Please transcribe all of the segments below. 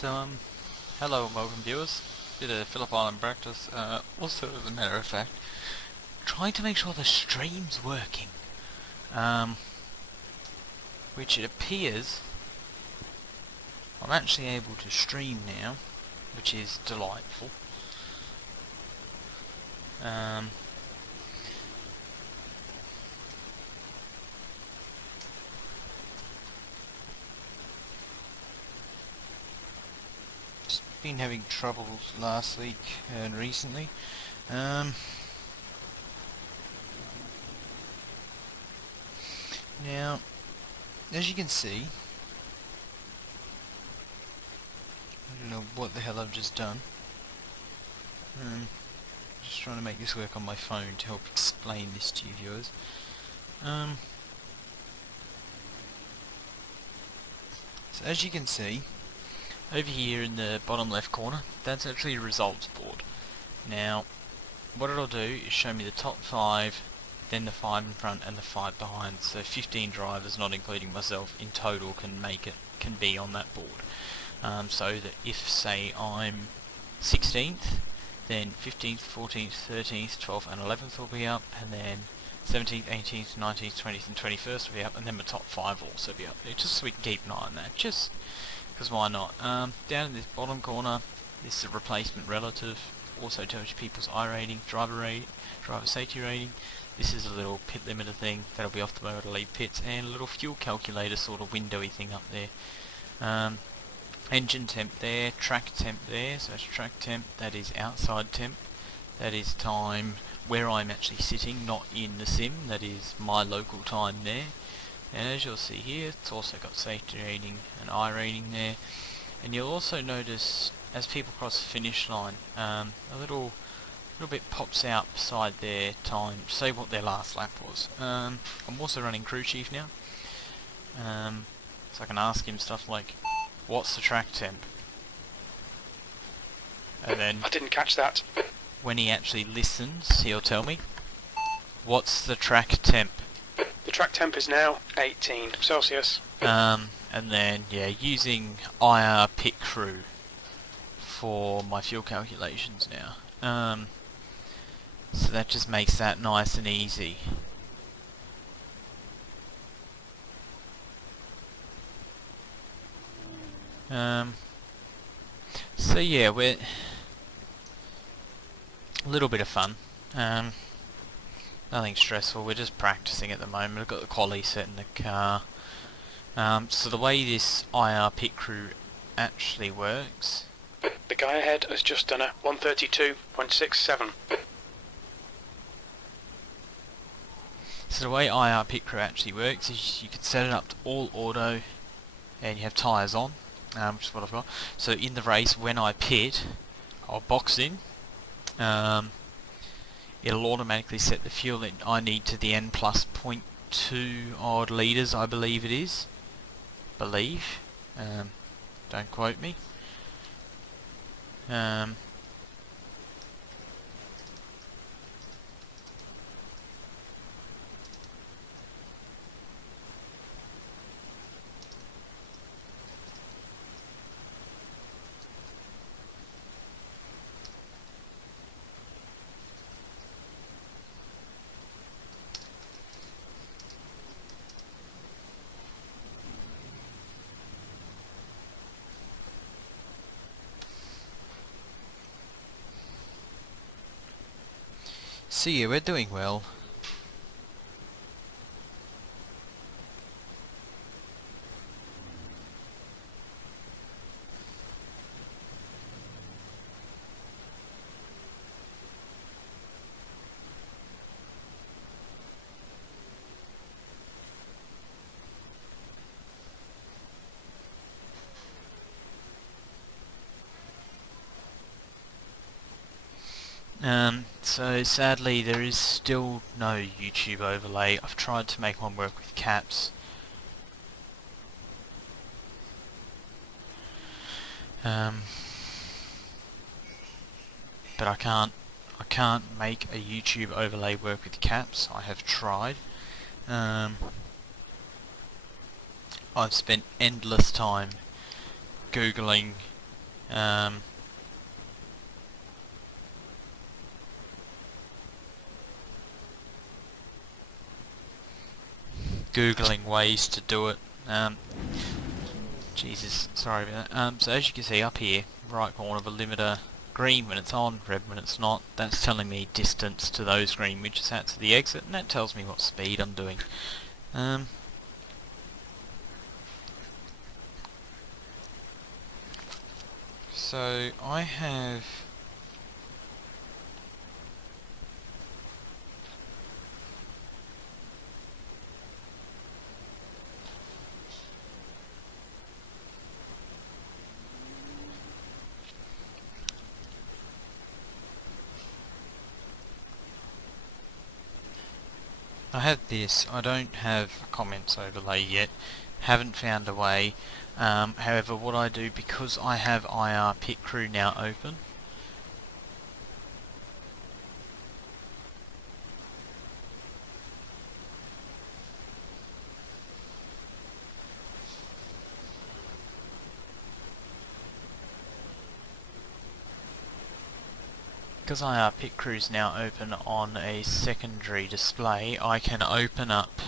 So, hello and welcome viewers. Bit of Phillip Island practice. Also, as a matter of fact, trying to make sure the stream's working. Which it appears I'm actually able to stream now, which is delightful. Been having troubles last week and recently. Now, as you can see, I don't know what the hell I've just done. Just trying to make this work on my phone to help explain this to you viewers. So as you can see, over here in the bottom left corner, that's actually a results board. Now, what it'll do is show me the top 5, then the 5 in front and the 5 behind. So 15 drivers, not including myself, in total can be on that board. So that if, say, I'm 16th, then 15th, 14th, 13th, 12th and 11th will be up, and then 17th, 18th, 19th, 20th and 21st will be up, and then my top 5 will also be up there, just so we can keep an eye on that, just because why not. Down in this bottom corner, this is a replacement relative, also tells you people's iRating, driver safety rating. This is a little pit limiter thing that'll be off the motor lead pits, and a little fuel calculator sort of windowy thing up there. Engine temp there, track temp there, so that's track temp, that is outside temp, that is time where I'm actually sitting, not in the sim, that is my local time there. And as you'll see here, it's also got safety rating and iRating there. And you'll also notice, as people cross the finish line, a little bit pops out beside their time, to say what their last lap was. I'm also running crew chief now, so I can ask him stuff like, what's the track temp? And then I didn't catch that. When he actually listens, he'll tell me, what's the track temp? The track temp is now 18 Celsius. And then, yeah, using IR pit crew for my fuel calculations now. So that just makes that nice and easy. So yeah, we're a little bit of fun. Nothing stressful, we're just practicing at the moment. I've got the quali set in the car. So the way this IR pit crew actually works... The guy ahead has just done a 132.67. So the way IR pit crew actually works is you can set it up to all auto and you have tyres on, which is what I've got. So in the race, when I pit, I'll box in. It'll automatically set the fuel that I need to the N plus 0.2 odd litres, I believe it is. Don't quote me. So yeah, we're doing well. So sadly there is still no YouTube overlay. I've tried to make one work with caps. But I can't make a YouTube overlay work with caps. I have tried. I've spent endless time Googling Googling ways to do it. Jesus, sorry about that. So as you can see up here, right corner of a limiter, green when it's on, red when it's not. That's telling me distance to those green widgets out to the exit, and that tells me what speed I'm doing. So I have this. I don't have a comments overlay yet. Haven't found a way. However, what I do, because I have IR Pit Crew now open, because IR Pit Crew is now open on a secondary display, I can open up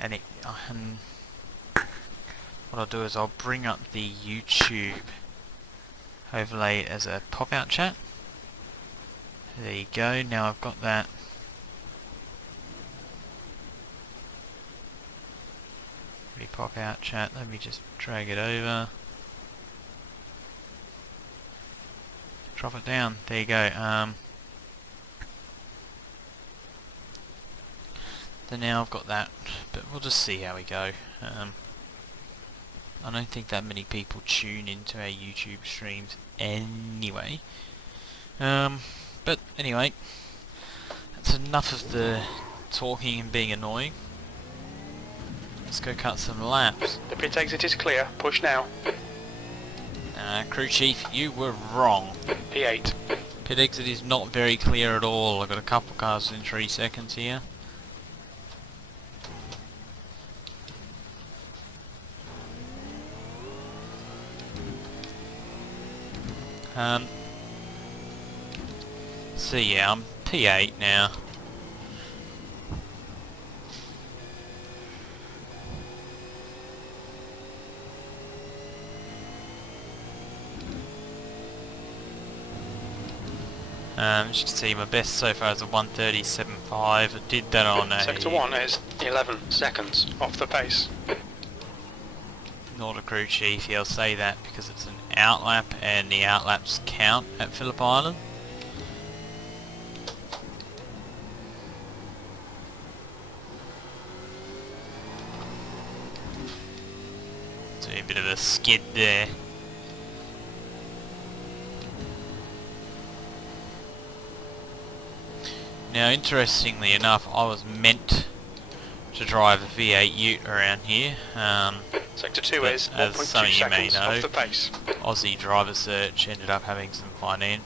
and what I'll do is I'll bring up the YouTube overlay as a pop-out chat. There you go, now I've got that. Pop-out chat, let me just drag it over. Drop it down, there you go. Then now I've got that, but we'll just see how we go. I don't think that many people tune into our YouTube streams anyway. But anyway, that's enough of the talking and being annoying. Let's go cut some laps. The pit exit is clear. Push now. Crew chief, you were wrong. P8. Pit exit is not very clear at all. I've got a couple cars in 3 seconds here. So yeah, I'm P8 now. As you can see, my best so far is a 1:37.5. I did that on a... Sector 1 is 11 seconds off the pace. Not a crew chief, he'll say that because it's an outlap and the outlaps count at Phillip Island. So a bit of a skid there. Now, interestingly enough, I was meant to drive a V8 Ute around here. Sector 2 is as some of 1.2 you may seconds know, off the pace. Aussie Driver Search ended up having some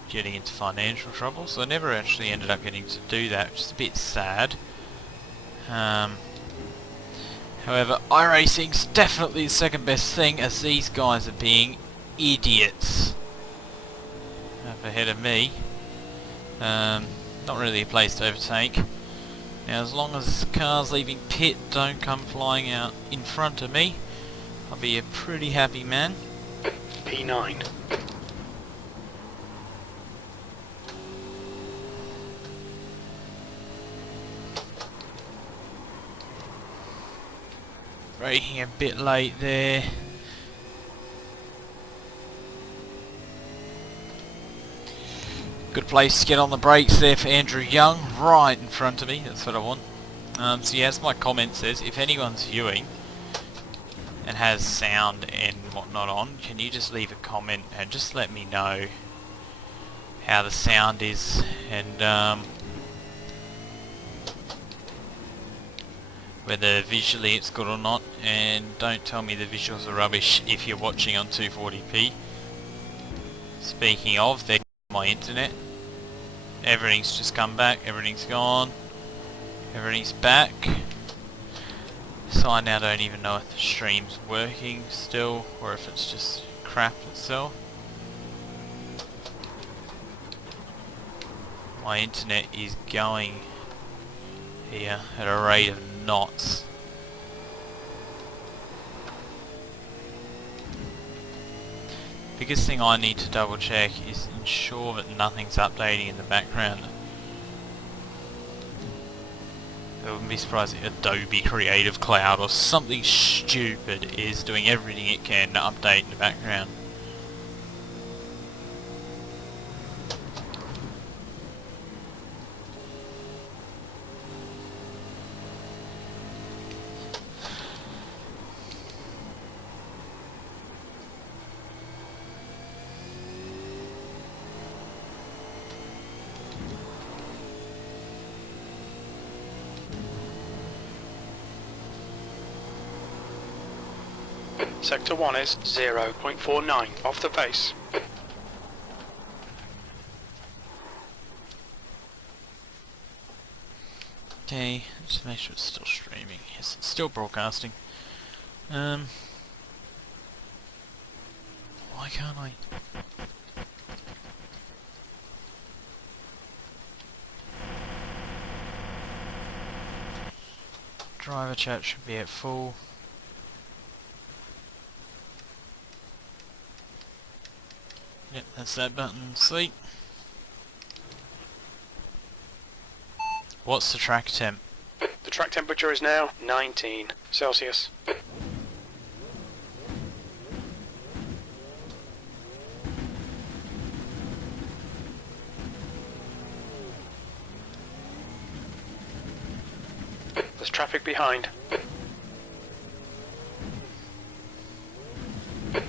getting into financial trouble, so I never actually ended up getting to do that, which is a bit sad. However, iRacing's definitely the second best thing, as these guys are being idiots. Up ahead of me. Not really a place to overtake. Now, as long as cars leaving pit don't come flying out in front of me, I'll be a pretty happy man. P9. Braking a bit late there. Good place to get on the brakes there for Andrew Young, right in front of me. That's what I want. So yeah, as my comment says, if anyone's viewing and has sound and whatnot on, can you just leave a comment and just let me know how the sound is, and whether visually it's good or not. And don't tell me the visuals are rubbish if you're watching on 240p. Speaking of, there's my internet. Everything's just come back, everything's gone, everything's back. So I now don't even know if the stream's working still, or if it's just crap itself. My internet is going here at a rate of knots. Biggest thing I need to double check is ensure that nothing's updating in the background. I wouldn't be surprised if Adobe Creative Cloud or something stupid is doing everything it can to update in the background. Sector 1 is 0.49 off the base. Okay, just make sure it's still streaming. Yes, it's still broadcasting. Why can't I? Driver chat should be at full. Yep, that's that button. Sweet. What's the track temp? The track temperature is now 19 Celsius. There's traffic behind.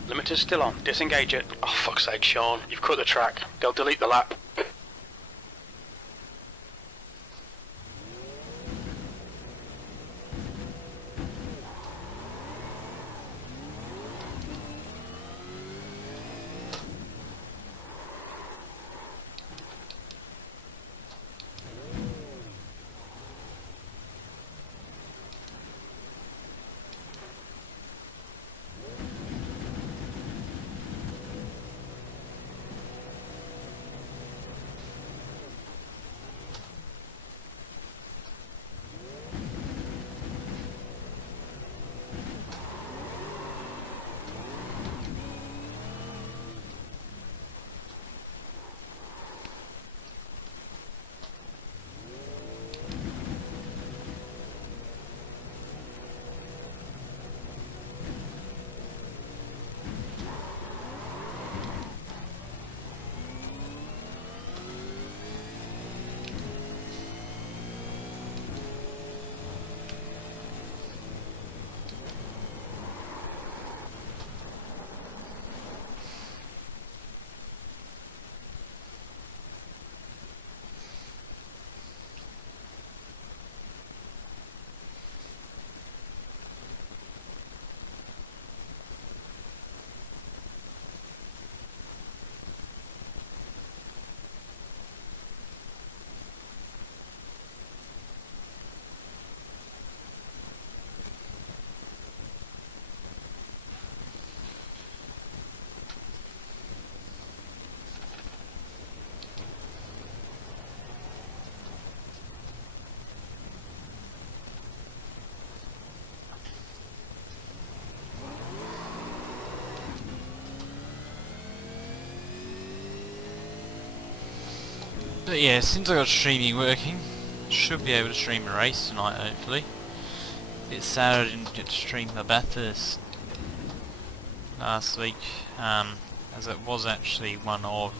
Limiter's still on. Disengage it. Oh, fuck's sake, Sean. You've cut the track. They'll delete the lap. But yeah, since I got streaming working, should be able to stream a race tonight, hopefully. Bit sad I didn't get to stream the Bathurst last week, as it was actually one of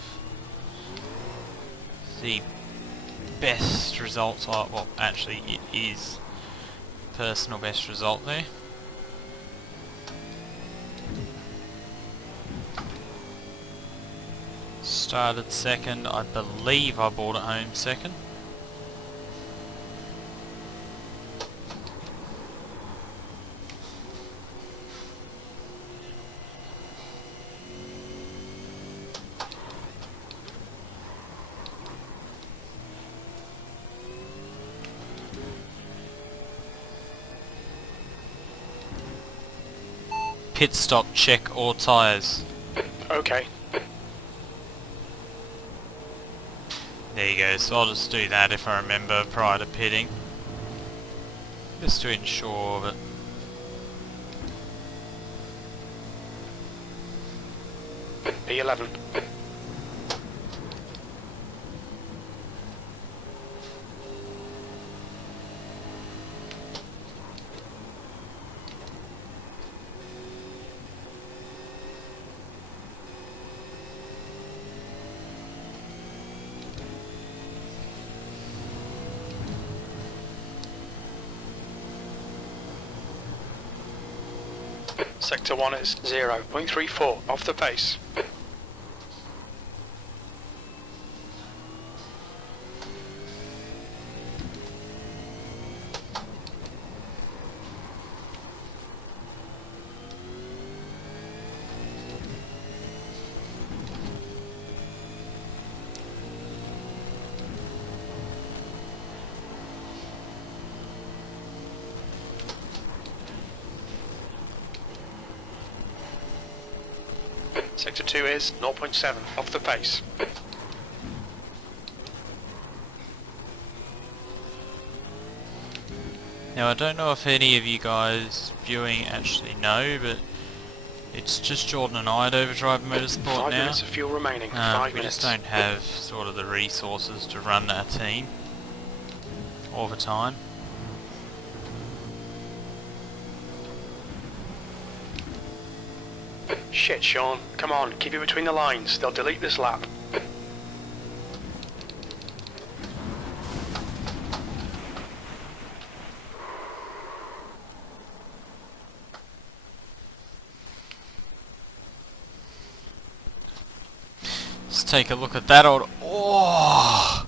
the best results. Well, actually, it is personal best result there. Started second, I believe I brought it home second. Pit stop, check all tyres. Okay. There you go, so I'll just do that if I remember prior to pitting. Just to ensure that... P11. Sector 1 is 0.34 off the pace. Sector 2 is 0.7 off the pace. Now I don't know if any of you guys viewing actually know, but it's just Jordan and I at Overdrive Motorsport 5 now. minutes of fuel remaining. 5 We minutes. just don't have sort of the resources to run our team all the time. Shit, Sean. Come on, keep it between the lines. They'll delete this lap. Let's take a look at that old... Oh!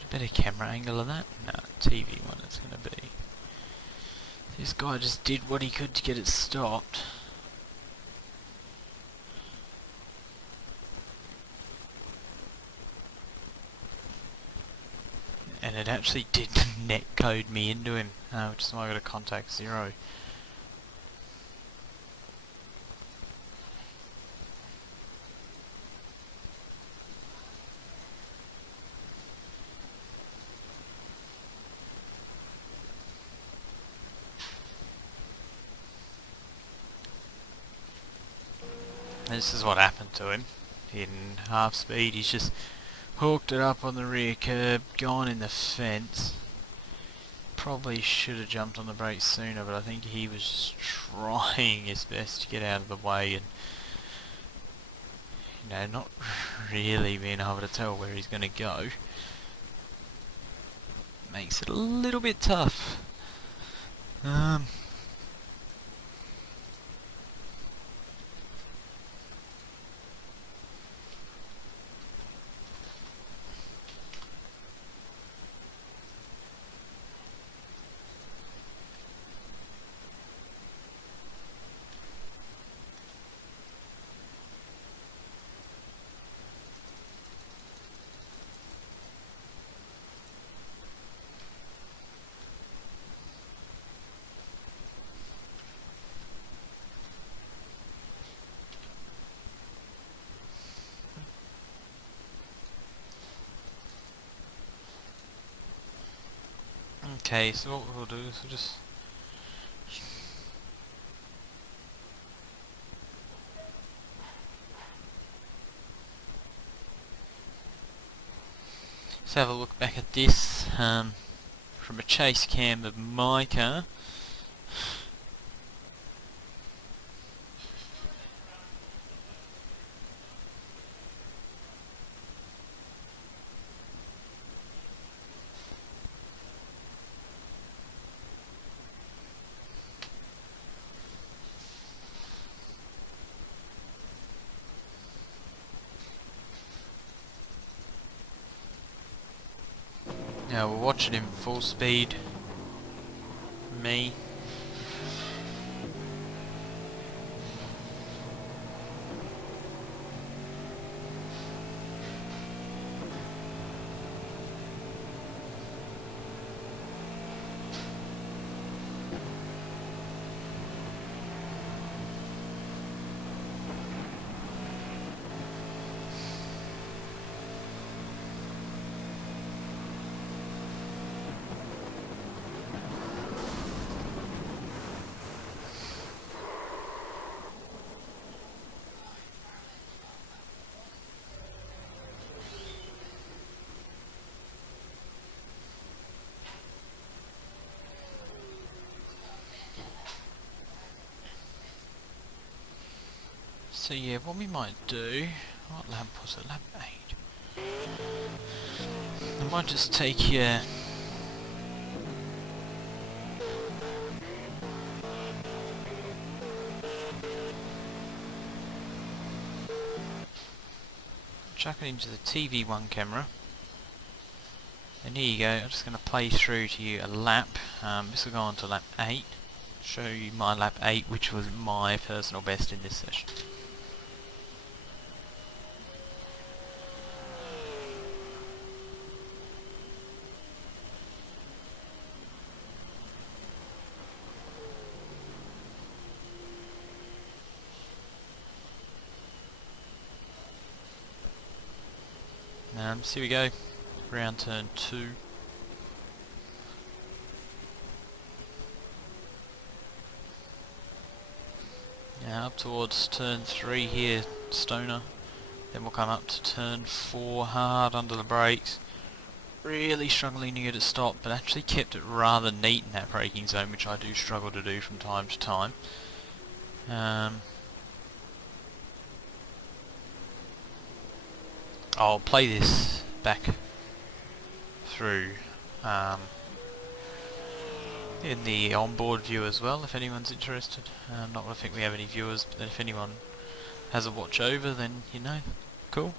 A better camera angle of that? No, TV one it's going to be. This guy just did what he could to get it stopped. And it actually did netcode me into him, which is why I got to contact 0. This is what happened to him. In half speed, he's just hooked it up on the rear curb, gone in the fence. Probably should have jumped on the brakes sooner, but I think he was just trying his best to get out of the way and, you know, not really being able to tell where he's going to go. Makes it a little bit tough. Okay, so what we'll do is we'll just... Let's have a look back at this from a chase cam of my car. Now we'll watch it in full speed. Me. So yeah, what we might do, what lap was it, lap 8? I might just take you... chuck it into the TV1 camera. And here you go, I'm just going to play through to you a lap. This will go on to lap 8. Show you my lap 8, which was my personal best in this session. So here we go, round turn 2. Now up towards turn 3 here, stoner. Then we'll come up to turn 4, hard under the brakes. Really struggling to get it stopped, but actually kept it rather neat in that braking zone, which I do struggle to do from time to time. I'll play this back through in the onboard view as well, if anyone's interested. Not that I think we have any viewers, but if anyone has a watch over, then you know, cool.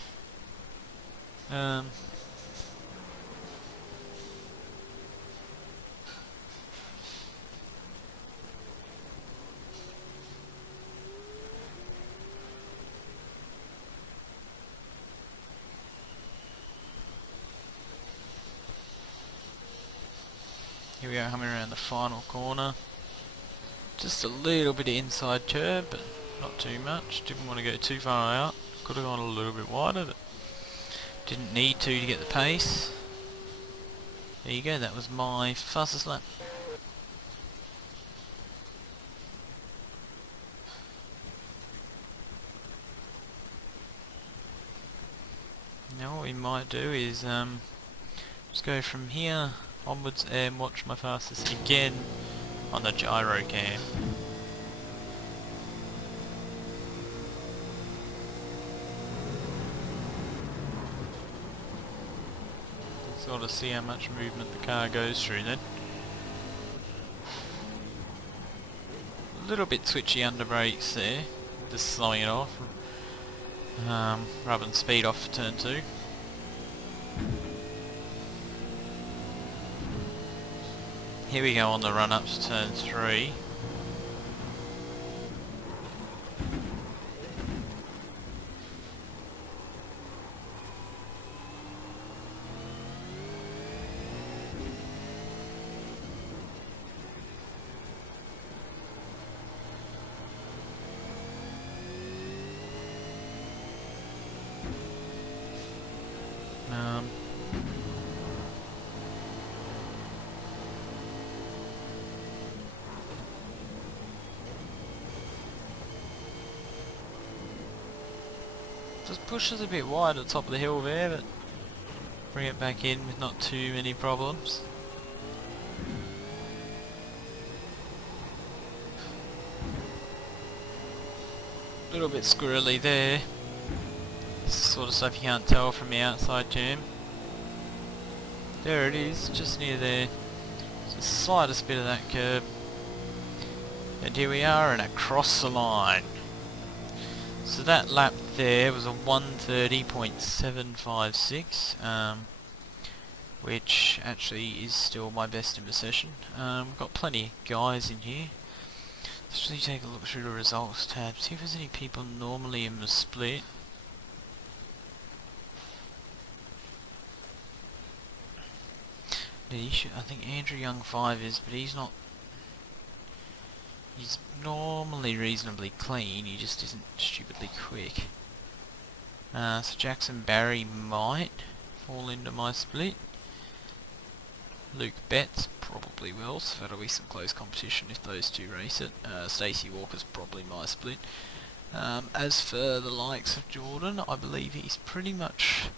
Here we are coming around the final corner. Just a little bit of inside curb, but not too much. Didn't want to go too far out. Could have gone a little bit wider, but didn't need to get the pace. There you go, that was my fastest lap. Now what we might do is just go from here onwards and watch my fastest again on the gyro cam. Sort of see how much movement the car goes through then. A little bit twitchy under brakes there, just slowing it off rather than speed off for turn 2. Here we go on the run up to turn 3. Just pushes a bit wide at the top of the hill there, but bring it back in with not too many problems. A little bit squirrely there. This is the sort of stuff you can't tell from the outside jam. There it is, just near there. Just the slightest bit of that curb. And here we are, and across the line. So that lap there was a 1:30.756, which actually is still my best in the session. Got plenty of guys in here. Let's really take a look through the results tab, see if there's any people normally in the split. I think Andrew Young 5 is, but he's not. He's normally reasonably clean, he just isn't stupidly quick. So Jackson Barry might fall into my split. Luke Betts probably will, so that'll be some close competition if those two race it. Stacey Walker's probably my split. As for the likes of Jordan, I believe he's pretty much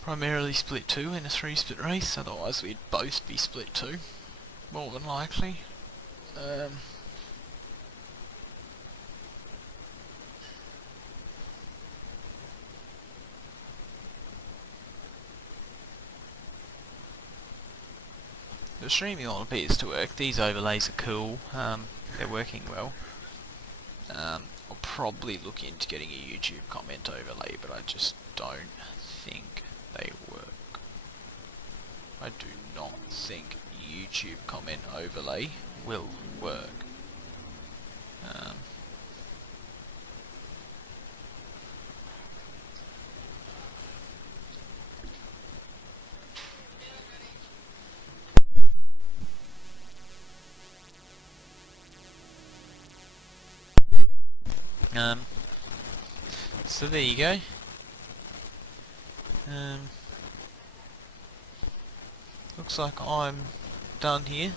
primarily split 2 in a 3-split race, otherwise we'd both be split 2, more than likely. the streaming all appears to work. These overlays are cool. They're working well. I'll probably look into getting a YouTube comment overlay, but I just don't think they work. I do not think YouTube comment overlay will work. So there you go. Looks like I'm done here.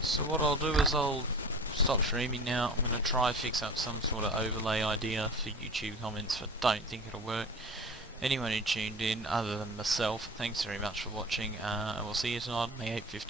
So what I'll do is I'll stop streaming now. I'm going to try fix up some sort of overlay idea for YouTube comments, but don't think it'll work. Anyone who tuned in other than myself, thanks very much for watching, and we'll see you tonight on the 8:15.